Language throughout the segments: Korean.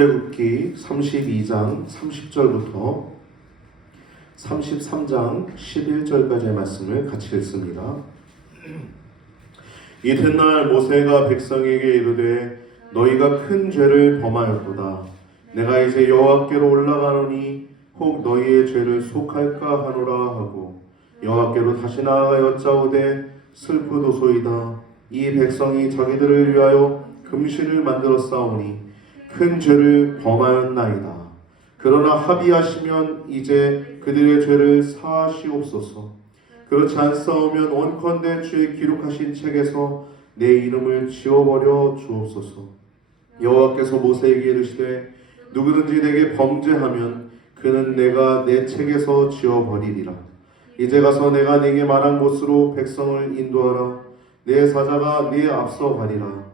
출애굽기 32장 30절부터 33장 11절까지의 말씀을 같이 읽습니다. 이튿날 모세가 백성에게 이르되 너희가 큰 죄를 범하였도다. 내가 이제 여호와께로 올라가노니 혹 너희의 죄를 속할까 하노라 하고 여호와께로 다시 나아가 여짜오되 슬프도소이다. 이 백성이 자기들을 위하여 금신을 만들어 싸우니 큰 죄를 범하였나이다. 그러나 합의하시면 이제 그들의 죄를 사하시옵소서. 그렇지 않사오면 원컨대 주의 기록하신 책에서 내 이름을 지워버려 주옵소서. 여호와께서 모세에게 이르시되 누구든지 내게 범죄하면 그는 내가 내 책에서 지워버리리라. 이제 가서 내가 네게 말한 곳으로 백성을 인도하라. 내 사자가 네 앞서 가리라.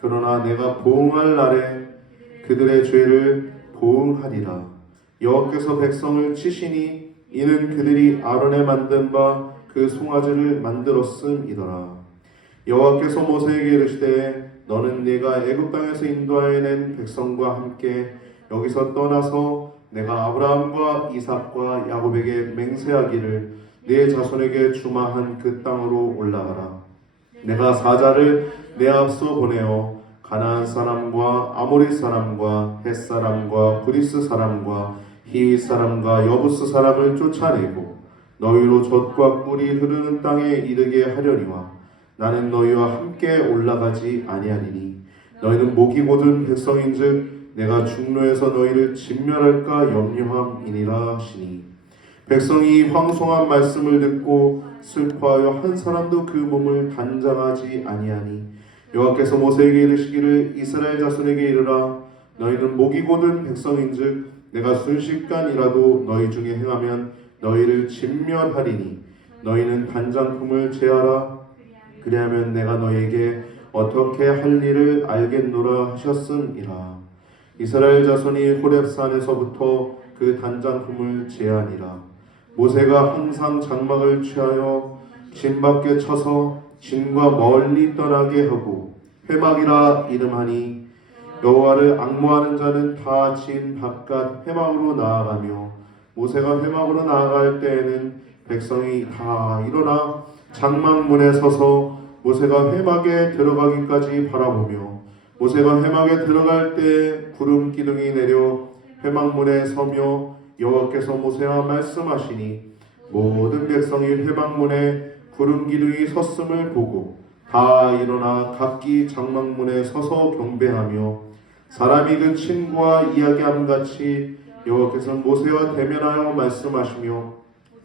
그러나 내가 보응할 날에 그들의 죄를 보응하리라. 여호와께서 백성을 치시니 이는 그들이 아론에 만든 바 그 송아지를 만들었음이더라. 여호와께서 모세에게 이르시되 너는 네가 애굽 땅에서 인도하여 낸 백성과 함께 여기서 떠나서 내가 아브라함과 이삭과 야곱에게 맹세하기를 네 자손에게 주마한 그 땅으로 올라가라. 내가 사자를 내 앞서 보내어 가나안 사람과 아모리 사람과 헷 사람과 브리스 사람과 히윗 사람과 여부스 사람을 쫓아내고 너희로 젖과 꿀이 흐르는 땅에 이르게 하려니와 나는 너희와 함께 올라가지 아니하리니 너희는 목이 곧은 백성인즉 내가 중로에서 너희를 진멸할까 염려함이니라 하시니 백성이 황송한 말씀을 듣고 슬퍼하여 한 사람도 그 몸을 단장하지 아니하니 여호와께서 모세에게 이르시기를 이스라엘 자손에게 이르라. 너희는 목이 곧은 백성인즉 내가 순식간이라도 너희 중에 행하면 너희를 진멸하리니 너희는 단장품을 제하라. 그리하면 내가 너희에게 어떻게 할 일을 알겠노라 하셨음이라. 이스라엘 자손이 호렙산에서부터 그 단장품을 제하니라. 모세가 항상 장막을 취하여 진 밖에 쳐서 진과 멀리 떠나게 하고 회막이라 이름하니 여호와를 앙모하는 자는 다 진 바깥 회막으로 나아가며 모세가 회막으로 나아갈 때에는 백성이 다 일어나 장막문에 서서 모세가 회막에 들어가기까지 바라보며 모세가 회막에 들어갈 때 구름 기둥이 내려 회막문에 서며 여호와께서 모세와 말씀하시니 모든 백성이 회막문에 구름 기둥이 섰음을 보고 다 일어나 각기 장막문에 서서 경배하며 사람이 그 친구와 이야기함 같이 여호와께서 모세와 대면하여 말씀하시며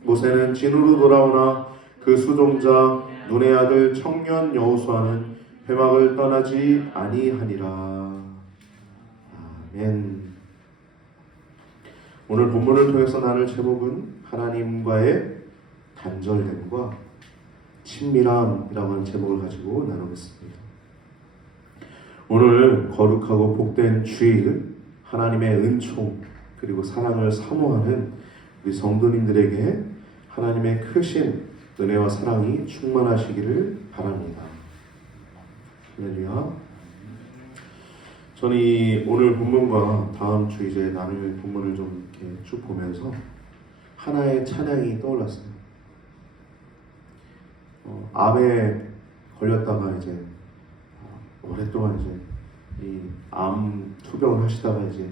모세는 진으로 돌아오나 그 수종자 눈의 아들 청년 여호수아는 회막을 떠나지 아니하니라. 아멘. 오늘 본문을 통해서 나눌 제목은 하나님과의 단절됨과 친밀함이라고 하는 제목을 가지고 나누겠습니다. 오늘 거룩하고 복된 주일, 하나님의 은총 그리고 사랑을 사모하는 우리 성도님들에게 하나님의 크신 은혜와 사랑이 충만하시기를 바랍니다. 할렐루야. 저는 오늘 본문과 다음 주 이제 나눌 본문을 좀 이렇게 쭉 보면서 하나의 찬양이 떠올랐어요. 암에 걸렸다가 이제 오랫동안 이제 이 암 투병을 하시다가 이제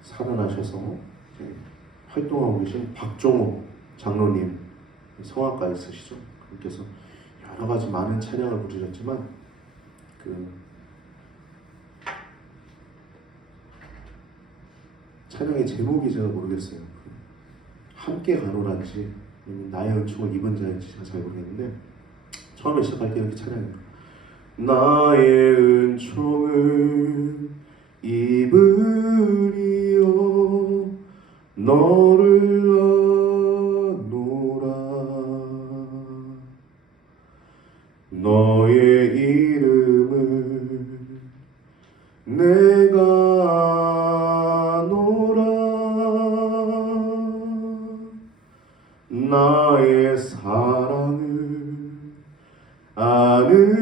살아나셔서 이제 활동하고 계신 박종호 장로님 성악가 있으시죠? 그분께서 여러 가지 많은 찬양을 부르셨지만 그 찬양의 제목이 제가 모르겠어요. 함께 가노란지 나의 은총을 입은 자인지 제가 잘 모르겠는데 처음에 시작할 때 이렇게 찬양해요. 나의 은총을 입으리요 너를 아노라 너의 이름을 내가 아노라 나의 사랑을 아는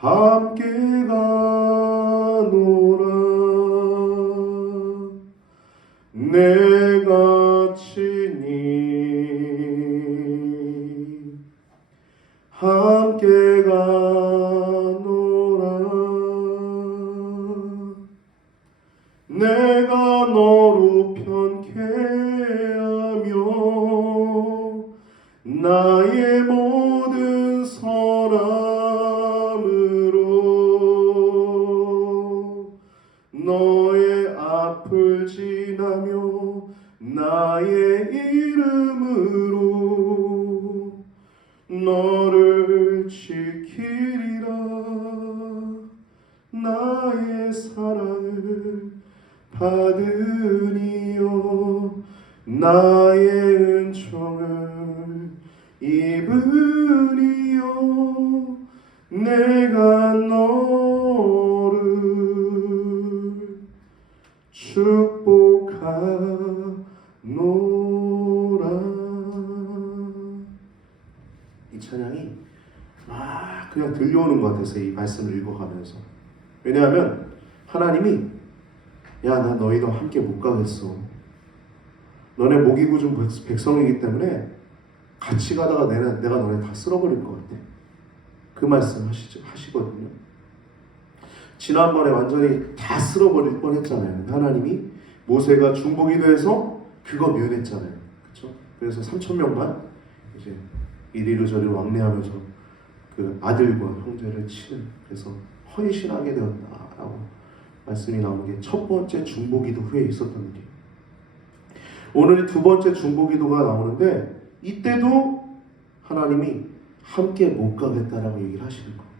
함께 가 너의 앞을 지나며 나의 이름으로 너를 지키리라. 나의 사랑을 받으니요 나의 은총을 입으리요 내가 너를 축복하노라. 이 찬양이 막 그냥 들려오는 것 같아서 이 말씀을 읽어가면서, 왜냐하면 하나님이 야, 나 너희도 함께 못 가겠어. 너네 목이 굳은 백성이기 때문에 같이 가다가 내가 너네 다 쓸어버릴 것 같아. 그 말씀 하시거든요. 지난번에 완전히 다 쓸어버릴 뻔했잖아요. 하나님이 모세가 중보기도해서 그거 면했잖아요. 그렇죠? 그래서 3,000명만 이제 이리로 저리로 왕래하면서 그 아들과 형제를 치는, 그래서 헌신하게 되었다라고 말씀이 나오는 게 첫 번째 중보기도 후에 있었던 게, 오늘 두 번째 중보기도가 나오는데 이때도 하나님이 함께 못 가겠다라고 얘기를 하시는 거예요.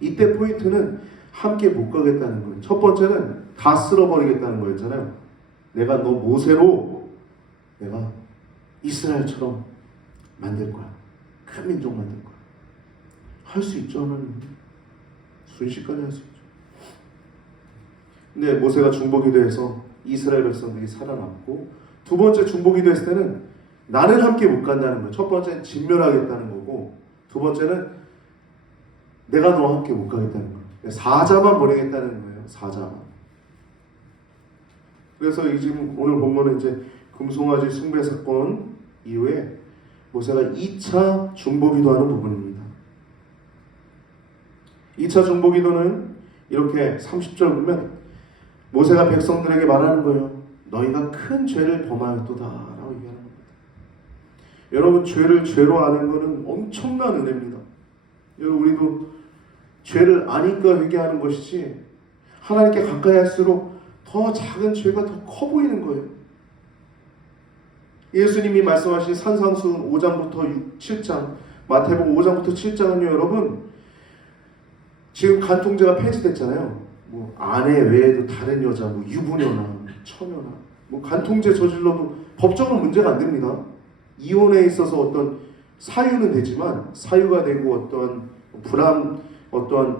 이때 포인트는 함께 못 가겠다는 거예요. 첫 번째는 다 쓸어버리겠다는 거였잖아요. 내가 너 모세로 내가 이스라엘처럼 만들 거야. 큰 민족 만들 거야. 할 수 있죠, 하나님. 순식간에 할 수 있죠. 근데 모세가 중보기도해서 이스라엘 백성들이 살아남고, 두 번째 중보기도했을 때는 나는 함께 못 간다는 거예요. 첫 번째는 진멸하겠다는 거고, 두 번째는 내가 너와 함께 못 가겠다는 거예요. 사자만 보내겠다는 거예요. 사자만. 그래서 지금 오늘 본문은 이제 금송아지 숭배 사건 이후에 모세가 2차 중보기도하는 부분입니다. 2차 중보기도는 이렇게 30절 보면 모세가 백성들에게 말하는 거예요. 너희가 큰 죄를 범하였도다 라고 얘기하는 겁니다. 여러분, 죄를 죄로 아는 것은 엄청난 은혜입니다. 여러분, 우리도 죄를 아니까 회개하는 것이지, 하나님께 가까이 할수록 더 작은 죄가 더 커 보이는 거예요. 예수님이 말씀하신 산상수훈 5장부터 7장, 마태복음 5장부터 7장은요, 여러분, 지금 간통죄가 폐지됐잖아요. 뭐 아내 외에도 다른 여자, 뭐 유부녀나 처녀나 뭐 간통죄 저질러도 법적으로 문제가 안 됩니다. 이혼에 있어서 어떤 사유는 되지만, 사유가 되고 어떠한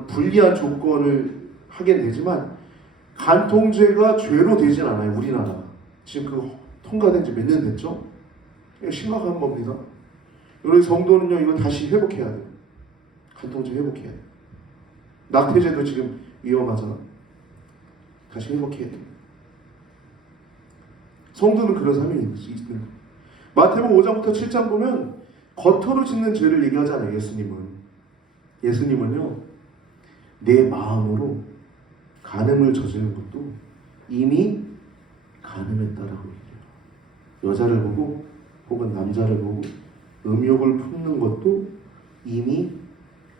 불리한 조건을 하게 되지만, 간통죄가 죄로 되진 않아요. 우리나라가 지금 그 통과된 지 몇 년 됐죠? 심각한 겁니다. 우리 성도는요, 이거 다시 회복해야 돼요. 간통죄 회복해야 돼요. 낙태죄도 지금 위험하잖아. 다시 회복해야 돼요. 성도는 그런 삶이 있는 거예요. 마태복음 5장부터 7장 보면 겉으로 짓는 죄를 얘기하잖아요. 예수님은요, 내 마음으로 간음을 저지르는 것도 이미 간음했다라고 얘기해요. 여자를 보고 혹은 남자를 보고 음욕을 품는 것도 이미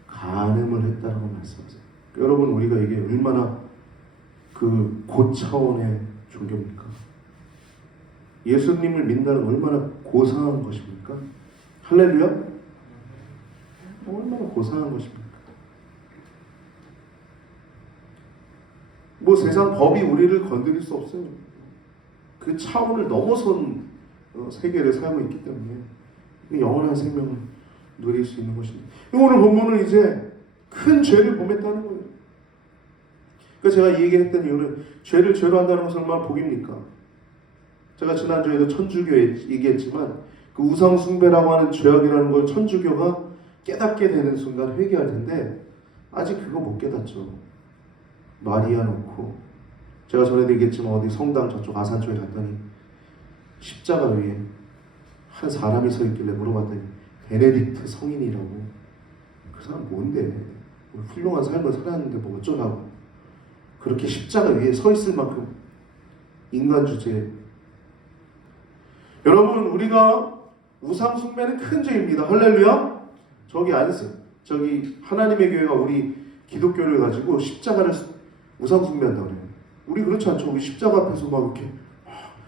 간음을 했다라고 말씀하세요. 여러분, 우리가 이게 얼마나 그 고차원의 종교입니까? 예수님을 믿는다는 얼마나 고상한 것입니까? 할렐루야? 얼마나 고상한 것입니까? 뭐 세상 법이 우리를 건드릴 수 없어요. 그 차원을 넘어선 세계를 살고 있기 때문에 영원한 생명을 누릴 수 있는 것입니다. 오늘 본문은 이제 큰 죄를 범했다는 거예요. 그러니까 제가 이 얘기했던 이유는, 죄를 죄로 한다는 것은 얼마나 복입니까? 제가 지난주에도 천주교에 얘기했지만, 그 우상 숭배라고 하는 죄악이라는 걸 천주교가 깨닫게 되는 순간 회개할 텐데, 아직 그거 못 깨닫죠. 마리아 놓고, 제가 전에도 얘기했지만 어디 성당 저쪽 아산 쪽에 갔더니 십자가 위에 한 사람이 서 있길래 물어봤더니 베네딕트 성인이라고. 그 사람 뭔데? 훌륭한 삶을 살았는데 뭐 어쩌라고. 그렇게 십자가 위에 서 있을 만큼 인간 주제에. 여러분, 우리가 우상 숭배는 큰 죄입니다. 할렐루야. 저기 안에서 저기 하나님의 교회가 우리 기독교를 가지고 십자가를 우상 숭배한다 그래요. 우리 그렇지 않죠. 우리 십자가 앞에서 막 이렇게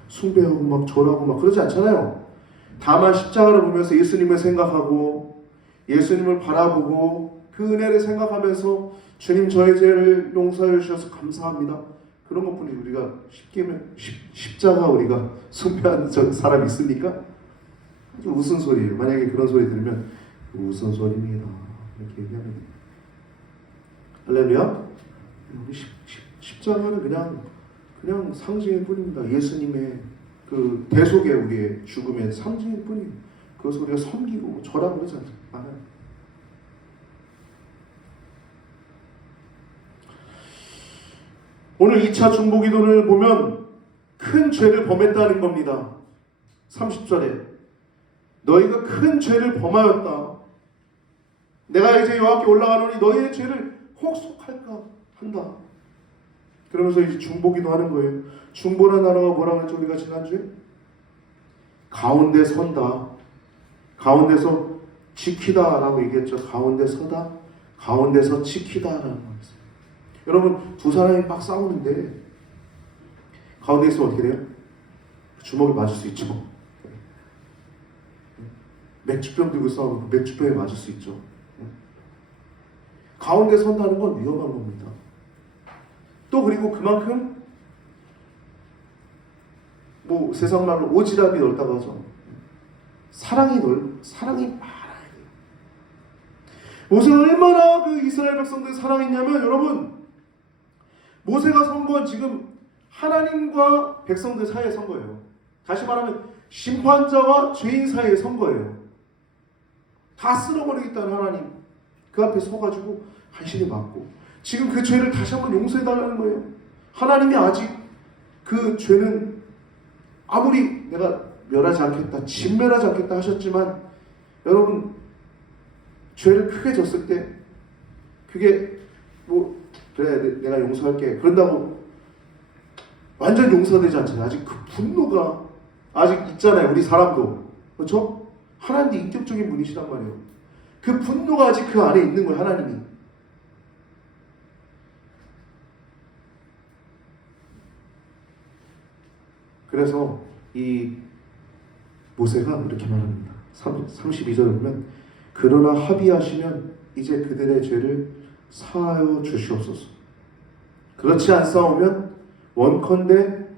숭배하고 막 절하고 막 그러지 않잖아요. 다만 십자가를 보면서 예수님을 생각하고 예수님을 바라보고 그 은혜를 생각하면서 주님 저의 죄를 용서해 주셔서 감사합니다. 그런 것뿐이 우리가 십자가 우리가 숭배하는 사람이 있습니까? 아주 웃은 소리예요. 만약에 그런 소리 들으면 웃은 소리입니다. 이렇게 얘기하면 돼요. 할렐루야. 십자가는 그냥 상징일 뿐입니다. 예수님의 그 대속의 우리의 죽음의 상징일 뿐이에요. 그것을 우리가 섬기고 절하고 그러지 않아요. 오늘 2차 중보기도를 보면 큰 죄를 범했다는 겁니다. 30절에 너희가 큰 죄를 범하였다. 내가 이제 여호와께 올라가노니 너희의 죄를 혹속할까 한다. 그러면서 이제 중보기도 하는 거예요. 중보라는 단어가 뭐라고 했죠? 우리가 지난주에 가운데 선다. 가운데서 지키다라고 얘기했죠. 가운데 서다. 가운데서 지키다라는 거였어요. 여러분 두 사람이 막 싸우는데 가운데 있으면 어떻게 돼요? 주먹이 맞을 수 있죠. 맥주병 들고 싸우면 맥주병에 맞을 수 있죠. 가운데 선다는 건 위험한 겁니다. 또 그리고 그만큼 뭐 세상 말로 오지랖이 넓다고 하죠. 사랑이 많아야 돼요. 모세가 얼마나 그 이스라엘 백성들 사랑했냐면 여러분 모세가 선 건 지금 하나님과 백성들 사이에 선 거예요. 다시 말하면 심판자와 죄인 사이에 선 거예요. 다 쓸어버리겠다는 하나님 그 앞에 서가지고 한신이 맞고 지금 그 죄를 다시 한번 용서해달라는 거예요. 하나님이 아직 그 죄는 아무리 내가 멸하지 않겠다, 진멸하지 않겠다 하셨지만 여러분 죄를 크게 졌을 때 그게 뭐 그래 내가 용서할게 그런다고 완전 용서되지 않잖아요. 아직 그 분노가 아직 있잖아요. 우리 사람도 그렇죠? 하나님도 인격적인 분이시란 말이에요. 그 분노가 아직 그 안에 있는 거예요. 하나님이. 그래서 이 모세가 이렇게 말합니다. 32절에 보면 그러나 합의하시면 이제 그들의 죄를 사하여 주시옵소서. 그렇지 않사오면 원컨대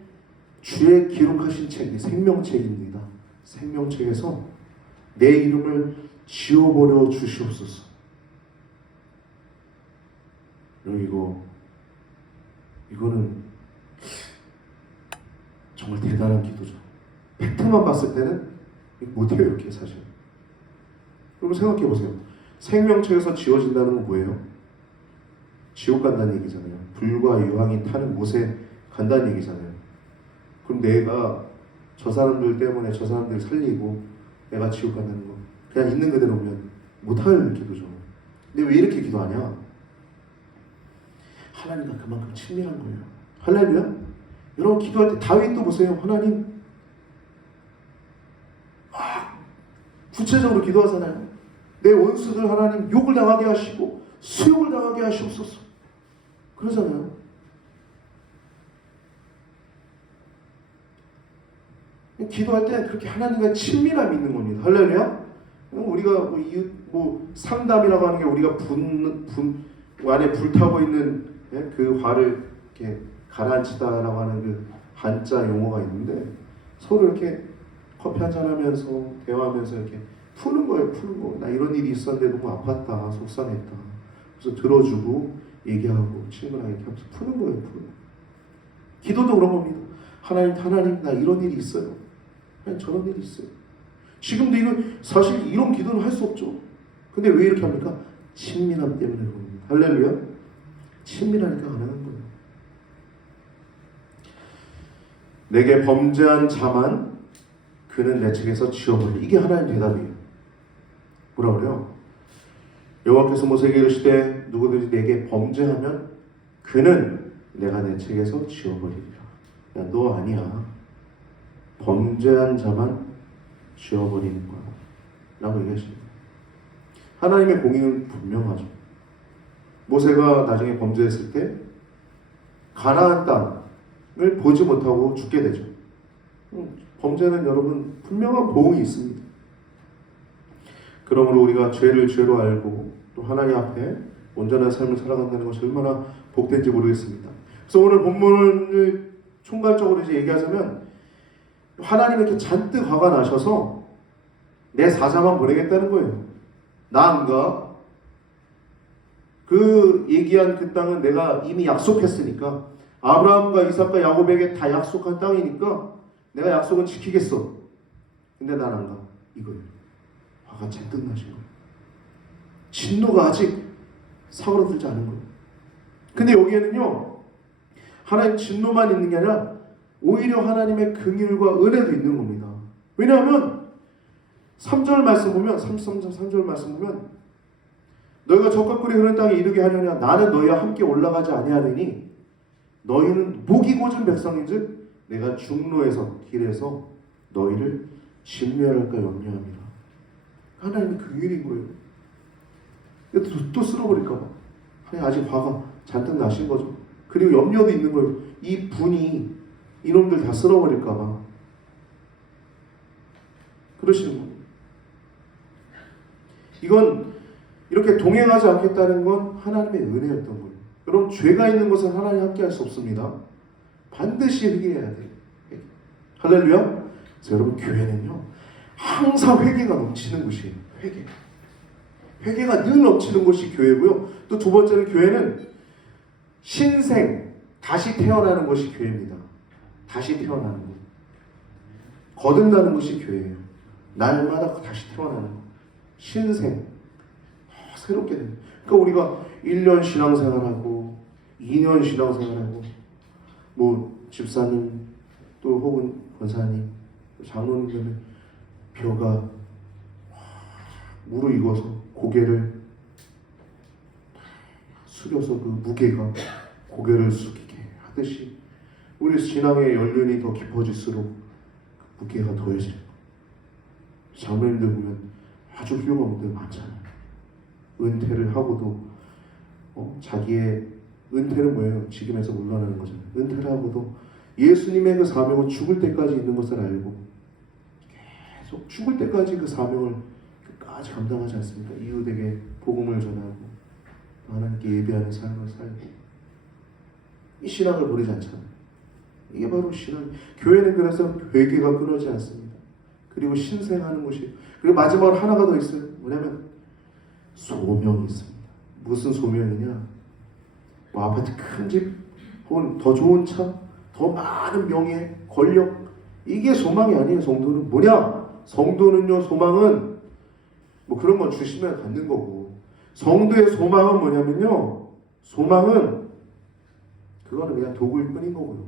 주의 기록하신 책이 생명책입니다. 생명책에서 내 이름을 지워버려 주시옵소서. 이거는 정말 대단한 기도죠. 팩트만 봤을 때는 못해요 이렇게 사실. 그럼 생각해 보세요. 생명책에서 지워진다는 건 뭐예요? 지옥 간다는 얘기잖아요. 불과 유황이 타는 곳에 간다는 얘기잖아요. 그럼 내가 저 사람들 때문에 저 사람들 살리고 내가 지옥 간다는 거 그냥 있는 그대로면 못할 기도죠. 근데 왜 이렇게 기도하냐? 하나님과 그만큼 친밀한 거예요. 할렐루야? 여러분 기도할 때 다윗도 보세요. 하나님 구체적으로 기도하잖아요. 내 원수들 하나님 욕을 당하게 하시고 수욕을 당하게 하시옵소서. 그러잖아요. 기도할 때 그렇게 하나님과 친밀함이 있는 겁니다. 할렐루야? 우리가 상담이라고 하는 게 우리가 안에 불타고 있는 그 화를 이렇게 가라앉히다라고 하는 그 한자 용어가 있는데 서로 이렇게 커피 한잔 하면서 대화하면서 이렇게 푸는 거예요. 푸는 거. 나 이런 일이 있었는데 너무 아팠다. 속상했다. 그래서 들어주고 얘기하고 친구랑 이렇게 하면서 푸는 거예요. 푸는 거. 기도도 그런 겁니다. 하나님 나 이런 일이 있어요. 저런 일이 있어요. 지금도 사실 이런 기도는 할 수 없죠. 근데 왜 이렇게 합니까? 친밀함 때문에 그럽니다. 할렐루야. 친밀하니까 가능한 거예요. 내게 범죄한 자만 그는 내 책에서 지워버려. 이게 하나님 대답이에요. 뭐라 그래요? 여호와께서 모세에게 이르시되 누구든지 내게 범죄하면 그는 내가 내 책에서 지워버리리라. 야, 너 아니야. 범죄한 자만 지워버리는 거야. 라고 얘기하십니다. 하나님의 공의는 분명하죠. 모세가 나중에 범죄했을 때 가나안 땅을 보지 못하고 죽게 되죠. 범죄는 여러분 분명한 보응이 있습니다. 그러므로 우리가 죄를 죄로 알고 또 하나님 앞에 온전한 삶을 살아간다는 것이 얼마나 복된지 모르겠습니다. 그래서 오늘 본문을 총괄적으로 이제 얘기하자면 하나님이 이렇게 잔뜩 화가 나셔서 내 사자만 보내겠다는 거예요. 나 안 가? 그 얘기한 그 땅은 내가 이미 약속했으니까, 아브라함과 이삭과 야곱에게 다 약속한 땅이니까 내가 약속은 지키겠어. 근데 난 안 가. 이거예요. 화가 잔뜩 나신 거예요. 진노가 아직 사그러들지 않은 거예요. 근데 여기에는요, 하나님 진노만 있는 게 아니라 오히려 하나님의 긍휼과 은혜도 있는 겁니다. 왜냐하면 3절 말씀 보면, 3절 말씀 보면, 너희가 젖과 꿀이 흐르는 땅에 이르게 하려냐, 나는 너희와 함께 올라가지 아니하느니 너희는 목이 고진 백성인즉 내가 중로에서 길에서 너희를 진멸할까 염려함이라. 하나님의 긍휼인 거예요. 또 쓸어버릴까 봐 하나님 아직 화가 잔뜩 나신 거죠. 그리고 염려도 있는 거예요. 이 분이 이놈들 다 쓸어버릴까 봐 그러시는 거예요. 이건 이렇게 동행하지 않겠다는 건 하나님의 은혜였던 거예요. 여러분, 죄가 있는 것은 하나님 함께 할 수 없습니다. 반드시 회개해야 돼요. 할렐루야. 그래서 여러분, 교회는요 항상 회개가 넘치는 곳이에요. 회개가 늘 넘치는 곳이 교회고요. 또 두 번째는 교회는 신생, 다시 태어나는 것이 교회입니다. 다시 태어나는 것, 거듭나는 것이 교회예요. 날마다 다시 태어나는 것, 신생, 새롭게 됩니다. 그러니까 우리가 1년 신앙생활하고 2년 신앙생활하고 뭐 집사님 또 혹은 권사님, 장로님들은 벼가 무르익어서 고개를 숙여서 그 무게가 고개를 숙이게 하듯이 우리 신앙의 연륜이 더 깊어질수록 그 무게가 더해질 거예요. 장로님들 보면 아주 훌륭한 분들 많잖아요. 은퇴를 하고도 자기의 은퇴는 뭐예요? 지금에서 물러나는 거잖아요. 은퇴를 하고도 예수님의 그 사명은 죽을 때까지 있는 것을 알고 계속 죽을 때까지 그 사명을 끝까지 감당하지 않습니까? 이웃에게 복음을 전하고 하나님께 예배하는 삶을 살고 이 신앙을 버리지 않잖아요. 이게 바로 신앙. 교회는 그래서 회개가 끊어지지 않습니다. 그리고 신생하는 곳이. 그리고 마지막으로 하나가 더 있어요. 뭐냐면 소명이 있습니다. 무슨 소명이냐? 뭐 아파트 큰 집, 혹은 더 좋은 차, 더 많은 명예, 권력, 이게 소망이 아니에요. 성도는 뭐냐? 성도는요, 소망은 뭐 그런 건 주시면 갖는 거고, 성도의 소망은 뭐냐면요, 소망은 그거는 그냥 도구일 뿐인 거고요.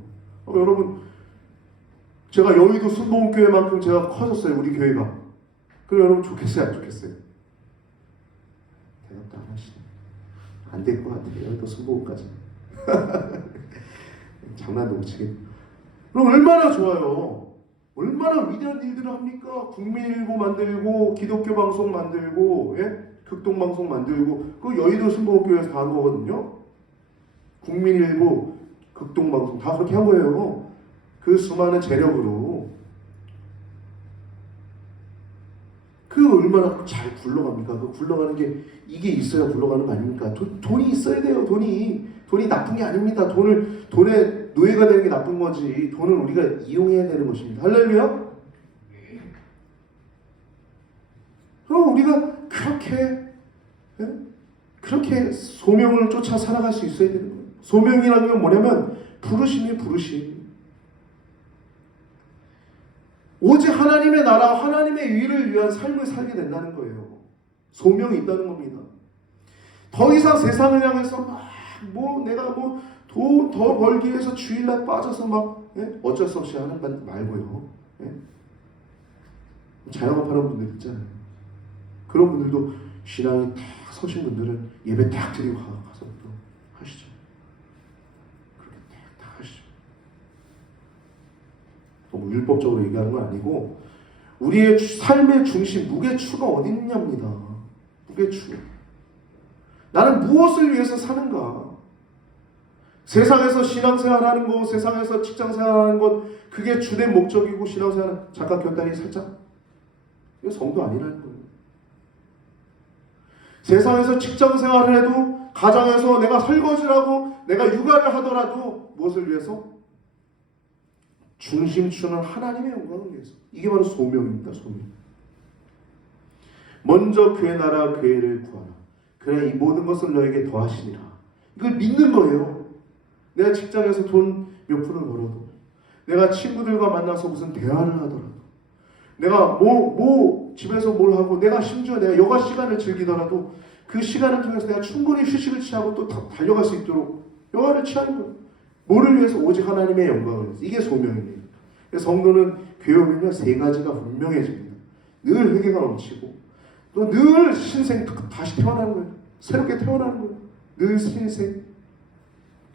여러분, 제가 여의도 순복음교회만큼 제가 커졌어요. 우리 교회가. 그럼 여러분 좋겠어요? 안 좋겠어요? 대답도 안 하시네. 안 될 것 같아요. 여의도 순복음까지. 장난도 못 치겠네. 그럼 얼마나 좋아요. 얼마나 위대한 일들을 합니까? 국민일보 만들고 기독교 방송 만들고, 예? 극동 방송 만들고, 그 여의도 순복음교회에서 다 한 거거든요. 국민일보, 극동 방송 다 그렇게 한 거예요. 그 수많은 재력으로. 그 얼마나 잘 굴러갑니까? 그 굴러가는 게 이게 있어야 굴러가는 거 아닙니까? 돈이 있어야 돼요. 돈이 나쁜 게 아닙니다. 돈에 노예가 되는 게 나쁜 거지. 돈을 우리가 이용해야 되는 것입니다. 할렐루야? 그럼 우리가 그렇게 소명을 쫓아 살아갈 수 있어야 되는 거예요. 소명이라는 건 뭐냐면 부르심이에요. 부르심. 오직 하나님의 나라, 하나님의 의를 위한 삶을 살게 된다는 거예요. 소명이 있다는 겁니다. 더 이상 세상을 향해서 내가 돈 더 벌기 위해서 주일날 빠져서 어쩔 수 없이 하는 것 말고요. 예? 자영업하는 분들 있잖아요. 그런 분들도 신앙이 딱 서신 분들은 예배 딱 드리고 가서 또 하시죠. 그렇게 딱 하시죠. 너무 율법적으로 얘기하는 건 아니고 우리의 삶의 중심, 무게추가 어디 있느냐입니다. 무게추. 나는 무엇을 위해서 사는가? 세상에서 신앙생활하는 것, 세상에서 직장생활하는 것, 그게 주된 목적이고 신앙생활은 잠깐 곁다리 살짝, 이거 성도 아니라는 거예요. 세상에서 직장생활을 해도, 가정에서 내가 설거지를 하고 내가 육아를 하더라도 무엇을 위해서? 중심추는 하나님의 영광을 위해서. 이게 바로 소명입니다. 소명. 먼저 그의 나라 그의 일을 구하라. 그래 이 모든 것을 너에게 더하시니라. 이걸 믿는 거예요. 내가 직장에서 돈 몇 푼을 벌어도, 내가 친구들과 만나서 무슨 대화를 하더라도, 내가 집에서 뭘 하고, 내가 심지어 내가 여가 시간을 즐기더라도 그 시간을 통해서 내가 충분히 휴식을 취하고 또 달려갈 수 있도록 여가를 취하는 거예요. 뭐를 위해서? 오직 하나님의 영광을 위해서. 이게 소명입니다. 성도는 교회 오면요, 세 가지가 분명해집니다. 늘 회개가 넘치고, 또 늘 신생, 다시 태어나는 거예요. 새롭게 태어나는 거예요. 늘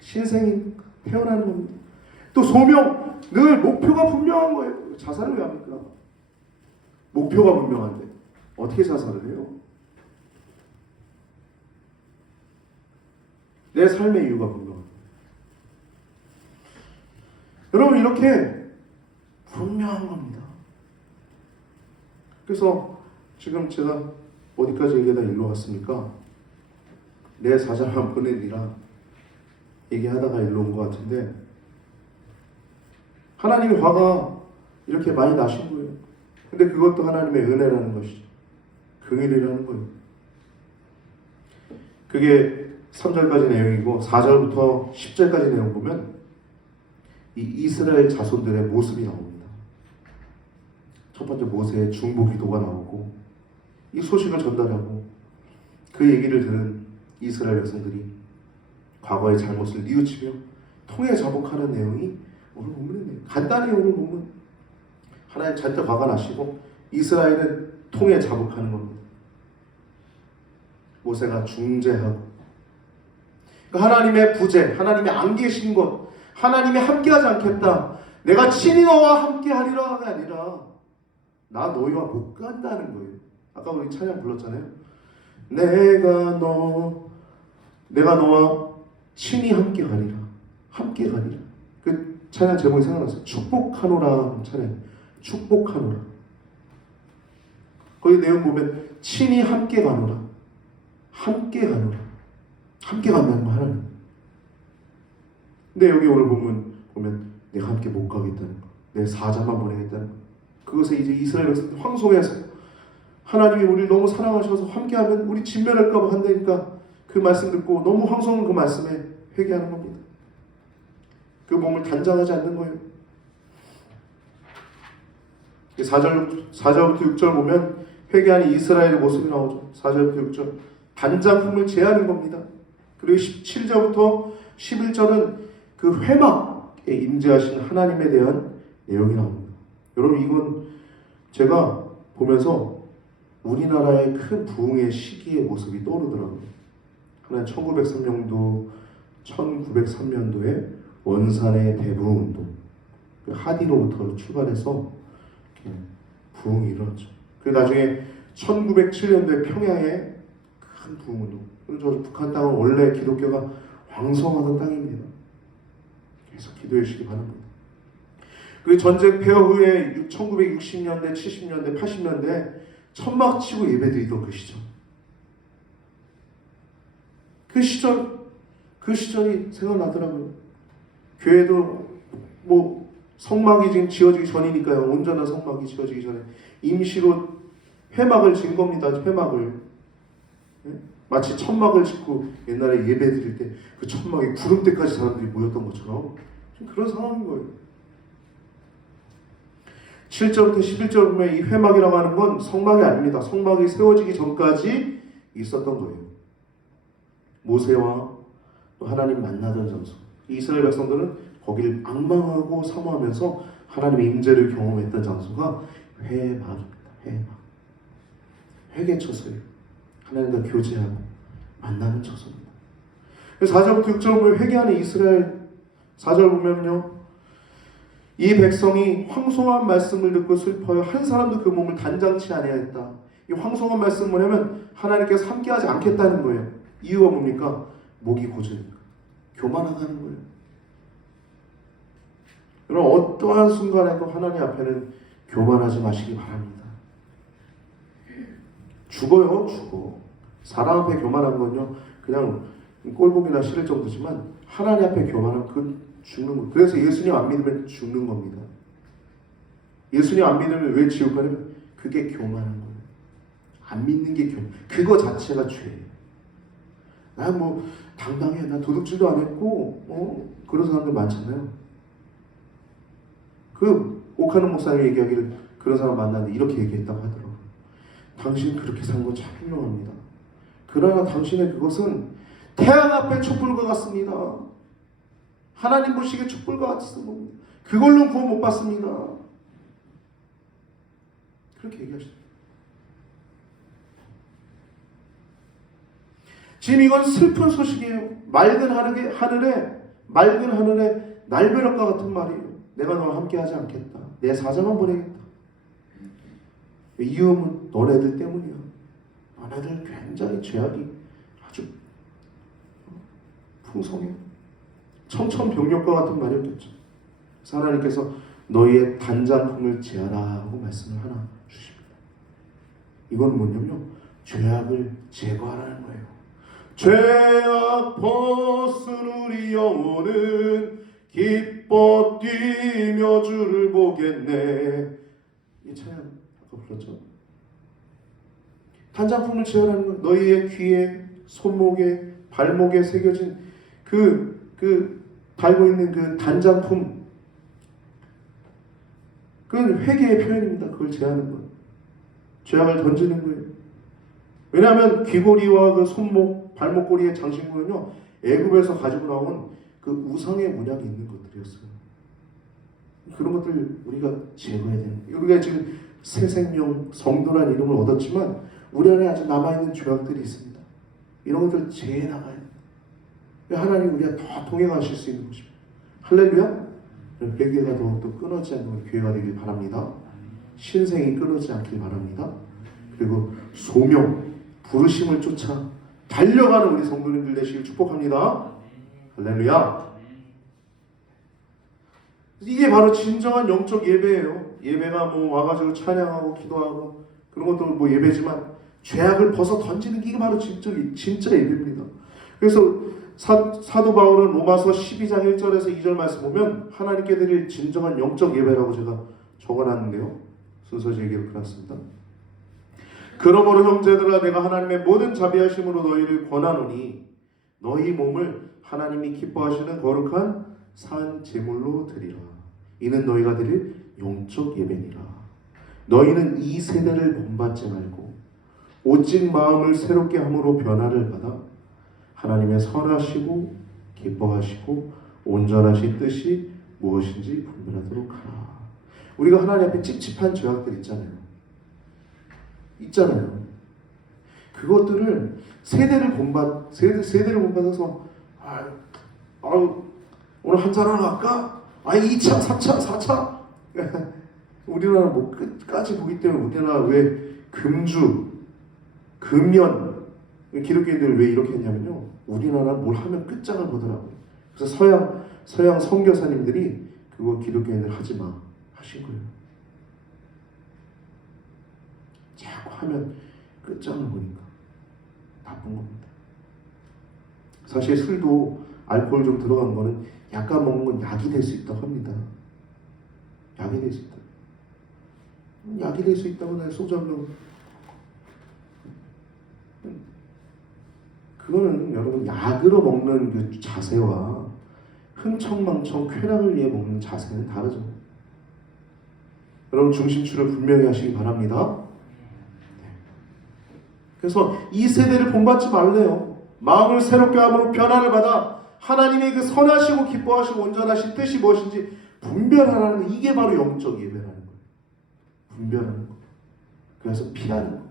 신생이 태어나는 겁니다. 또 소명, 늘 목표가 분명한 거예요. 자살을 왜 합니까? 목표가 분명한데 어떻게 자살을 해요? 내 삶의 이유가 분명합니다. 여러분, 이렇게 분명한 겁니다. 그래서 지금 제가 어디까지 얘기하다 일로 왔습니까? 내 사자만 보내니라 얘기하다가 일로 온 것 같은데, 하나님의 화가 이렇게 많이 나신 거예요. 근데 그것도 하나님의 은혜라는 것이죠. 긍휼이라는 거예요. 그게 3절까지 내용이고 4절부터 10절까지 내용 보면 이 이스라엘 자손들의 모습이 나옵니다. 첫 번째 모세의 중보 기도가 나오고, 이 소식을 전달하고 그 얘기를 들은 이스라엘 백성들이 과거의 잘못을 뉘우치며 통해 자복하는 내용이 오늘 본문이네요. 간단히 오늘 본문, 하나님 잔뜩 화가 나시고 이스라엘은 통해 자복하는 겁니다. 모세가 중재하고, 하나님의 부재, 하나님의 안 계신 것, 하나님이 함께하지 않겠다, 내가 친히 너와 함께하리라가 아니라 나 너희와 못 간다는 거예요. 아까 우리 찬양 불렀잖아요. 내가 너와 친히 함께하리라. 함께하리라. 그 찬양 제목이 생각났어요. 축복하노라 찬양. 축복하노라. 거기 내용 보면 친히 함께 가노라. 함께 가노라. 함께 간다는 거 하나님. 근데 여기 오늘 보면 내가 함께 못 가겠다는 거, 내 사자만 보내겠다는 거, 그것에 이제 이스라엘 백성들 황송해서 하나님이 우리를 너무 사랑하셔서 함께하면 우리 진멸할까봐 한다니까 그 말씀 듣고 너무 황송한 그 말씀에 회개하는 겁니다. 그 몸을 단장하지 않는 거예요. 4절부터 6절 보면 회개하는 이스라엘의 모습이 나오죠. 4절부터 6절 단장품을 제하는 겁니다. 그리고 17절부터 11절은 그 회막에 임재하신 하나님에 대한 내용이 나옵니다. 여러분, 이건 제가 보면서 우리나라의 큰 부흥의 시기의 모습이 떠오르더라고요. 하나는 1903년도에 원산의 대부흥운동, 그 하디로부터 출발해서 이렇게 부흥이 일어났죠. 그리고 나중에 1907년도에 평양에 큰 부흥운동. 저 북한 땅은 원래 기독교가 왕성하던 땅입니다. 그래서 기도해 주시기 바랍니다. 그리고 전쟁 폐허 후에 1960년대, 70년대, 80년대 천막 치고 예배드리던 그 시절. 그 시절이 생각나더라고요. 교회도 뭐 성막이 지금 지어지기 전이니까요. 온전한 성막이 지어지기 전에 임시로 회막을 지은 겁니다. 회막을. 마치 천막을 짓고 옛날에 예배 드릴 때 그 천막에 구름대까지 사람들이 모였던 것처럼 지금 그런 상황인 거예요. 7절부터 11절 보면 이 회막이라고 하는 건 성막이 아닙니다. 성막이 세워지기 전까지 있었던 거예요. 모세와 또 하나님 만나던 장소. 이스라엘 백성들은 거기를 악망하고 사모하면서 하나님의 임재를 경험했던 장소가 회막입니다. 회막. 회개처소예요. 하나님과 교제하고 만나는 처소입니다. 4절부터 6절 보면 회개하는 이스라엘. 4절 보면요, 이 백성이 황송한 말씀을 듣고 슬퍼요. 한 사람도 그 몸을 단장치 아니하였다. 이 황송한 말씀은 뭐냐면 하나님께서 함께하지 않겠다는 거예요. 이유가 뭡니까? 목이 고주니까. 교만하다는 거예요. 여러분, 어떠한 순간에도 하나님 앞에는 교만하지 마시기 바랍니다. 죽어요, 죽어. 사람 앞에 교만한 건요, 그냥 꼴보기나 싫을 정도지만 하나님 앞에 교만한 그건 죽는 거. 그래서 예수님 안 믿으면 죽는 겁니다. 예수님 안 믿으면 왜 지옥 가냐면 그게 교만한 거예요. 안 믿는 게 그거 자체가 죄예요. 난 뭐 당당해, 나 도둑질도 안 했고 그런 사람들 많잖아요. 그 오카노 목사님이 얘기하기를 그런 사람 만났는데 이렇게 얘기했다고 하더라고요. 당신 그렇게 산 건 참 훌륭합니다. 그러나 당신의 그것은 태양 앞에 촛불과 같습니다. 하나님 보시기에 촛불과 같습니다. 그걸로 구원 못 받습니다. 그렇게 얘기하시더라고요. 지금 이건 슬픈 소식이에요. 맑은 하늘에 날벼락과 같은 말이에요. 내가 너와 함께 하지 않겠다. 내 사자만 보내겠다. 이유는 너네들 때문이야. 너네들 굉장히 죄악이 아주 풍성해. 청천벽력과 같은 말이었겠죠. 그래서 하나님께서 너희의 단장품을 제하라 하고 말씀을 하나 주십니다. 이건 뭐냐면요, 죄악을 제거하라는 거예요. 죄악 벗은 우리 영혼은 기뻐 뛰며 주를 보겠네. 이 찬양 아까 불렀죠. 단장품을 제하라는 건 너희의 귀에, 손목에, 발목에 새겨진 그 달고 있는 그 단장품, 그건 회개의 표현입니다. 그걸 제하는 것, 죄악을 던지는 거예요. 왜냐하면 귀고리와 그 손목, 발목고리의 장신구는요, 애굽에서 가지고 나온 그 우상의 문양이 있는 것들이었어요. 그런 것들 우리가 제거해야 되는 거예요. 우리가 지금 새 생명, 성도란 이름을 얻었지만 우리 안에 아직 남아있는 죄악들이 있습니다. 이런 것들 제해 나가야 돼요. 하나님 우리가 더 동행하실 수 있는 것입니다. 할렐루야. 회개가 더욱더 끊어지지 않는 교회가 되길 바랍니다. 신생이 끊어지지 않길 바랍니다. 그리고 소명, 부르심을 쫓아 달려가는 우리 성도님들 되시길 축복합니다. 할렐루야. 이게 바로 진정한 영적 예배예요. 예배가 뭐 와가지고 찬양하고 기도하고 그런 것도 뭐 예배지만 죄악을 벗어 던지는 게 바로 진짜 예배입니다. 그래서 사도 바울은 로마서 12장 1절에서 2절 말씀 보면 하나님께 드릴 진정한 영적 예배라고 제가 적어놨는데요. 순서 제기로 그렇습니다. 그러므로 형제들아, 내가 하나님의 모든 자비하심으로 너희를 권하노니 너희 몸을 하나님이 기뻐하시는 거룩한 산 제물로 드리라. 이는 너희가 드릴 영적 예배니라. 너희는 이 세대를 본받지 말고 오직 마음을 새롭게 함으로 변화를 받아 하나님의 선하시고 기뻐하시고 온전하신 뜻이 무엇인지 분별하도록 하라. 우리가 하나님 앞에 찝찝한 죄악들 있잖아요. 그것들을 세대를 본받아서 오늘 한잔 하러 갈까? 2차, 4차, 4차. 우리나라 뭐 끝까지 보기 때문에 우리나라 왜 금연 기독교인들 왜 이렇게 했냐면요, 우리나라 뭘 하면 끝장을 보더라고요. 그래서 서양 선교사님들이 그거 기독교인들 하지 마 하신 거예요. 자꾸 하면 끝장을 보니까 나쁜 겁니다. 사실 술도 알코올 좀 들어간 거는 약간 먹는 건 약이 될 수 있다고 합니다. 약이 될 수 있다. 약이 될 수 있다고 나 소주 한 병. 그거는 여러분 약으로 먹는 그 자세와 흥청망청 쾌락을 위해 먹는 자세는 다르죠. 여러분 중심추를 분명히 하시기 바랍니다. 그래서 이 세대를 본받지 말래요. 마음을 새롭게 함으로 변화를 받아 하나님의 그 선하시고 기뻐하시고 온전하신 뜻이 무엇인지 분별하라는 거. 이게 바로 영적 예배라는 거예요. 분별하는 거. 그래서 피하는 거.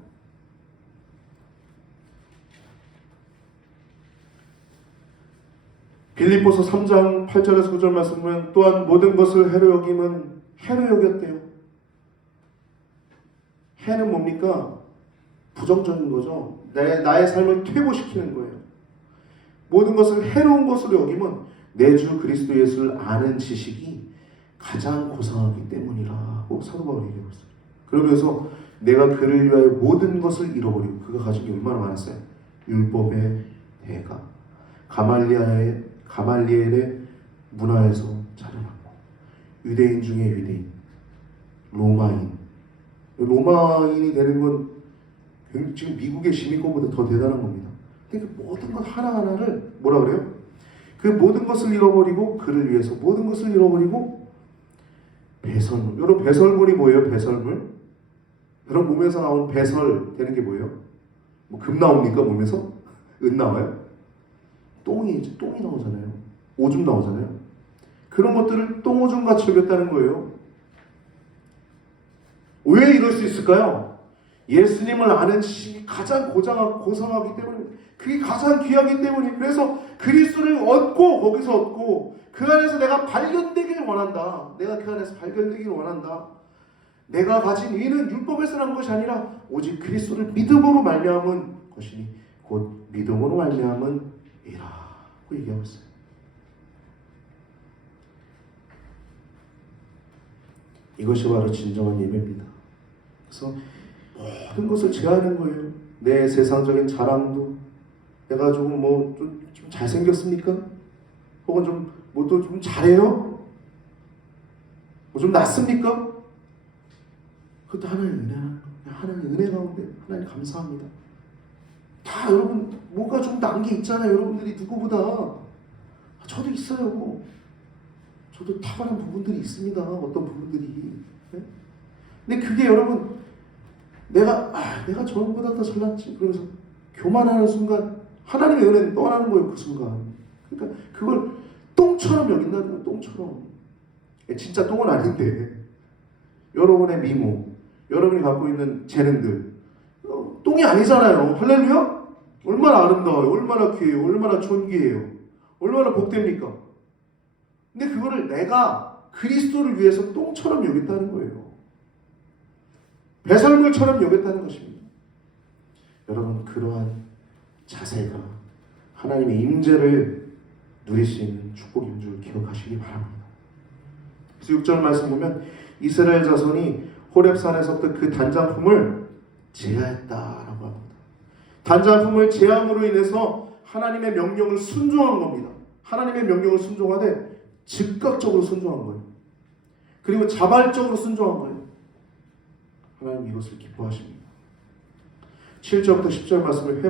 빌립보서 3장 8절에서 9절 말씀 보면 또한 모든 것을 해로 여김은 해로 여겼대요. 해는 뭡니까? 부정적인 거죠. 나의 삶을 퇴보시키는 거예요. 모든 것을 해로운 것으로 여기면 내 주 그리스도 예수를 아는 지식이 가장 고상하기 때문이라고 사도 바울이 얘기하고 있어요. 그러면서 내가 그를 위하여 모든 것을 잃어버리고, 그가 가진 게 얼마나 많았어요. 율법의 대가, 가말리엘의 문화에서 자라났고, 유대인 중에 유대인, 로마인이 되는 건 지금 미국의 시민권보다 더 대단한 겁니다. 그러니까 모든 것 하나하나를 뭐라 그래요? 그 모든 것을 잃어버리고, 그를 위해서 모든 것을 잃어버리고, 배설물. 여러분, 배설물이 뭐예요? 배설물? 여러분 몸에서 나온 배설 되는 게 뭐예요? 뭐 금 나옵니까? 몸에서? 은 나와요? 똥이 나오잖아요. 오줌 나오잖아요. 그런 것들을 똥오줌 같이 여겼다는 거예요. 왜 이럴 수 있을까요? 예수님을 아는 지식이 가장 고상하기 때문에, 그게 가장 귀하기 때문에, 그래서 그리스도를 얻고, 거기서 얻고, 그 안에서 내가 발견되기를 원한다. 내가 그 안에서 발견되기를 원한다. 내가 가진 의는 율법에서 난 것이 아니라 오직 그리스도를 믿음으로 말미암은 것이니 곧 믿음으로 말미암은 이라고 얘기하고 있어요. 이것이 바로 진정한 예배입니다. 그래서 모든 것을 제하는 거예요. 내 세상적인 자랑도, 내가 조금 좀 잘생겼습니까? 혹은 좀 잘해요? 좀 낫습니까? 그것도 하나님의 은혜 가운데 하나님 감사합니다. 다 여러분 뭐가 좀 난 게 있잖아요. 여러분들이 누구보다. 저도 있어요. 저도 탁월한 부분들이 있습니다. 어떤 부분들이. 네? 근데 그게 여러분 내가 저분보다 더 잘났지 그러면서 교만하는 순간 하나님의 은혜는 떠나는 거예요. 그 순간. 그러니까 그걸 똥처럼 여긴다는 거예요. 똥처럼. 진짜 똥은 아닌데 여러분의 미모, 여러분이 갖고 있는 재능들 똥이 아니잖아요. 할렐루야? 얼마나 아름다워요. 얼마나 귀해요. 얼마나 존귀해요. 얼마나 복됩니까? 근데 그거를 내가 그리스도를 위해서 똥처럼 여겼다는 거예요. 배설물처럼 여겼다는 것입니다. 여러분 그러한 자세가 하나님의 임재를 누릴 수 있는 축복인 줄 기억하시기 바랍니다. 그래서 6절 말씀 보면 이스라엘 자손이 호렙산에서부터 그 단장품을 제하했다라고 합니다. 단장품을 제함으로 인해서 하나님의 명령을 순종한 겁니다. 하나님의 명령을 순종하되 즉각적으로 순종한 거예요. 그리고 자발적으로 순종한 거예요. 하나님 이것을 기뻐하십니다. 7절부터 10절 말씀을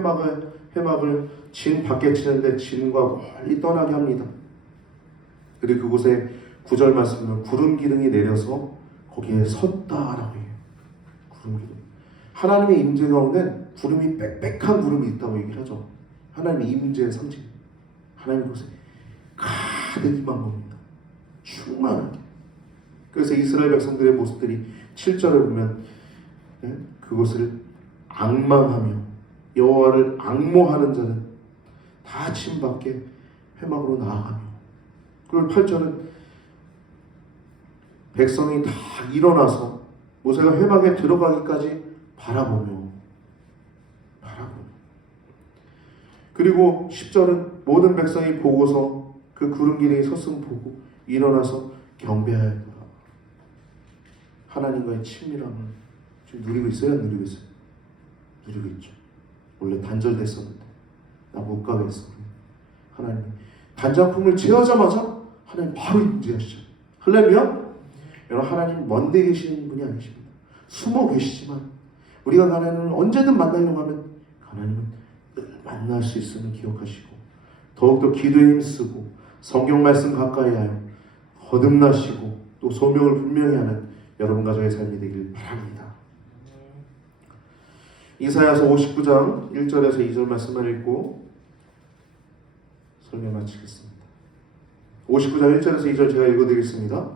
회막을 진 밖에 치는데 진과 멀리 떠나게 합니다. 그리고 그곳에 9절 말씀은 구름 기둥이 내려서 거기에 섰다라고 해요. 구름 기둥. 하나님의 임재 가운데 구름이 빽빽한 구름이 있다고 얘기를 하죠. 하나님의 임재의 상징. 하나님 그곳에 가득 임한 겁니다. 충만하게. 그래서 이스라엘 백성들의 모습들이 7절에 보면 그것을 앙망하며 여호와를 앙모하는 자는 다 진 밖에 회막으로 나아가며, 그리고 8절은 백성이 다 일어나서 모세가 회막에 들어가기까지 바라보며 그리고 10절은 모든 백성이 보고서 그 구름 기둥이 섰음 보고 일어나서 경배하였더라. 하나님과의 친밀함을 지금 누리고 있어요? 안 누리고 있어요? 누리고 있죠. 원래 단절됐었는데 나 못 가겠어. 하나님 단장품을 제하자마자 하나님 바로 임재하시죠. 할렐루야. 여러분 하나님 먼데 계시는 분이 아니십니다. 숨어 계시지만 우리가 하나님을 언제든 만나려고 하면 하나님은 늘 만날 수 있음을 기억하시고 더욱더 기도에 힘쓰고 성경 말씀 가까이 하여 거듭나시고 또 소명을 분명히 하는 여러분 가정의 삶이 되길 바랍니다. 이사야서 59장 1절에서 2절 말씀을 읽고 설명 마치겠습니다. 59장 1절에서 2절 제가 읽어드리겠습니다.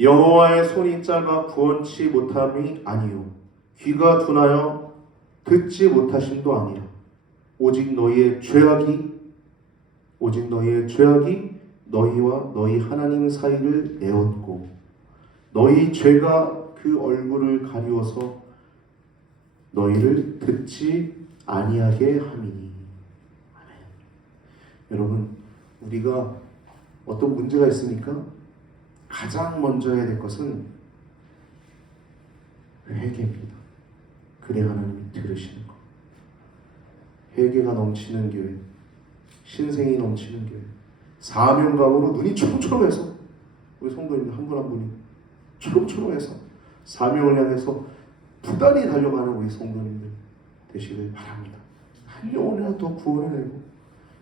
여호와의 손이 짧아 구원치 못함이 아니요 귀가 둔하여 듣지 못하심도 아니라 오직 너희의 죄악이 너희와 너희 하나님 사이를 내었고 너희 죄가 그 얼굴을 가리워서 너희를 듣지 아니하게 함이니. 아멘. 여러분, 우리가 어떤 문제가 있으니까 가장 먼저 해야 될 것은 회개입니다. 그래야 하나님이 들으시는 것. 회개가 넘치는 교회, 신생이 넘치는 교회, 사명감으로 눈이 초롱초롱해서 우리 성도님들 한 분 한 분이 초롱초롱해서 사명을 향해서 부단히 달려가는 우리 성도님들 되시길 바랍니다. 한 영혼이라도 더 구원해내고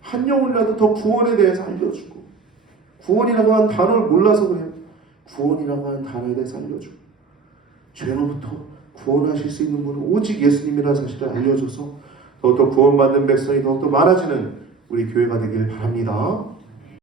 한 영혼이라도 더 구원에 대해서 알려주고, 구원이라고 하는 단어를 몰라서 그래요. 구원이라고 하는 단어에 대해서 알려주고, 죄로부터 구원하실 수 있는 분은 오직 예수님이라는 사실을 알려줘서 더욱더 구원받는 백성이 더욱더 많아지는 우리 교회가 되길 바랍니다.